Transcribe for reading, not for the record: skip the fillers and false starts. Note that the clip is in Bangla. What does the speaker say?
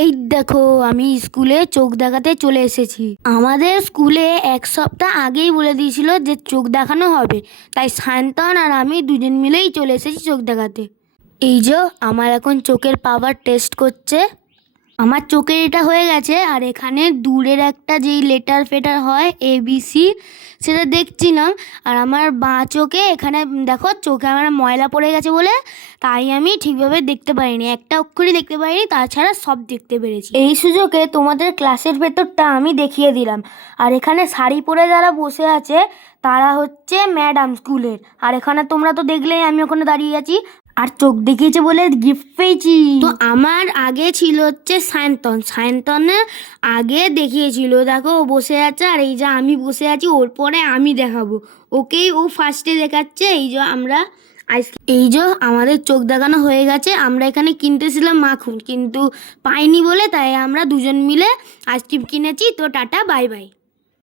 এই দেখো আমি স্কুলে চোখ দেখাতে চলে এসেছি। আমাদের স্কুলে এক সপ্তাহ আগেই বলে দিয়েছিল যে চোখ দেখানো হবে, তাই সায়ন্তন আর আমি দুজন মিলেই চলে এসেছি চোখ দেখাতে। এই যে আমার এখন চোখের পাওয়ার টেস্ট করছে। আমার চোখের এটা হয়ে গেছে, আর এখানে দূরের একটা যেই লেটার ফেটার হয় ABC সেটা দেখছিলাম। আর আমার বাঁ চোখে এখানে দেখো চোখে আমার ময়লা পড়ে গেছে বলে তাই আমি ঠিকভাবে দেখতে পারিনি, একটা অক্ষরই দেখতে পারিনি, তাছাড়া সব দেখতে পেরেছি। এই সুযোগে তোমাদের ক্লাসের ভেতরটা আমি দেখিয়ে দিলাম। আর এখানে শাড়ি পরে যারা বসে আছে তারা হচ্ছে ম্যাডাম স্কুলের। আর এখানে তোমরা তো দেখলেই আমি ওখানে দাঁড়িয়ে আছি, আর চোখ দেখিয়েছে বলে গিফট পেয়েছি। তো আমার আগে ছিল হচ্ছে সায়ন্তনের আগে দেখিয়েছিল, দেখো ও বসে আছে, আর এই যে আমি বসে আছি, ওর পরে আমি দেখাবো ওকেই, ও ফার্স্টে দেখাচ্ছে। এই যে আমাদের চোখ দেখানো হয়ে গেছে। আমরা এখানে কিনতেছিলাম মাখন, কিন্তু পাইনি বলে তাই আমরা দুজন মিলে আইসক্রিম কিনেছি। তো টাটা বাই বাই।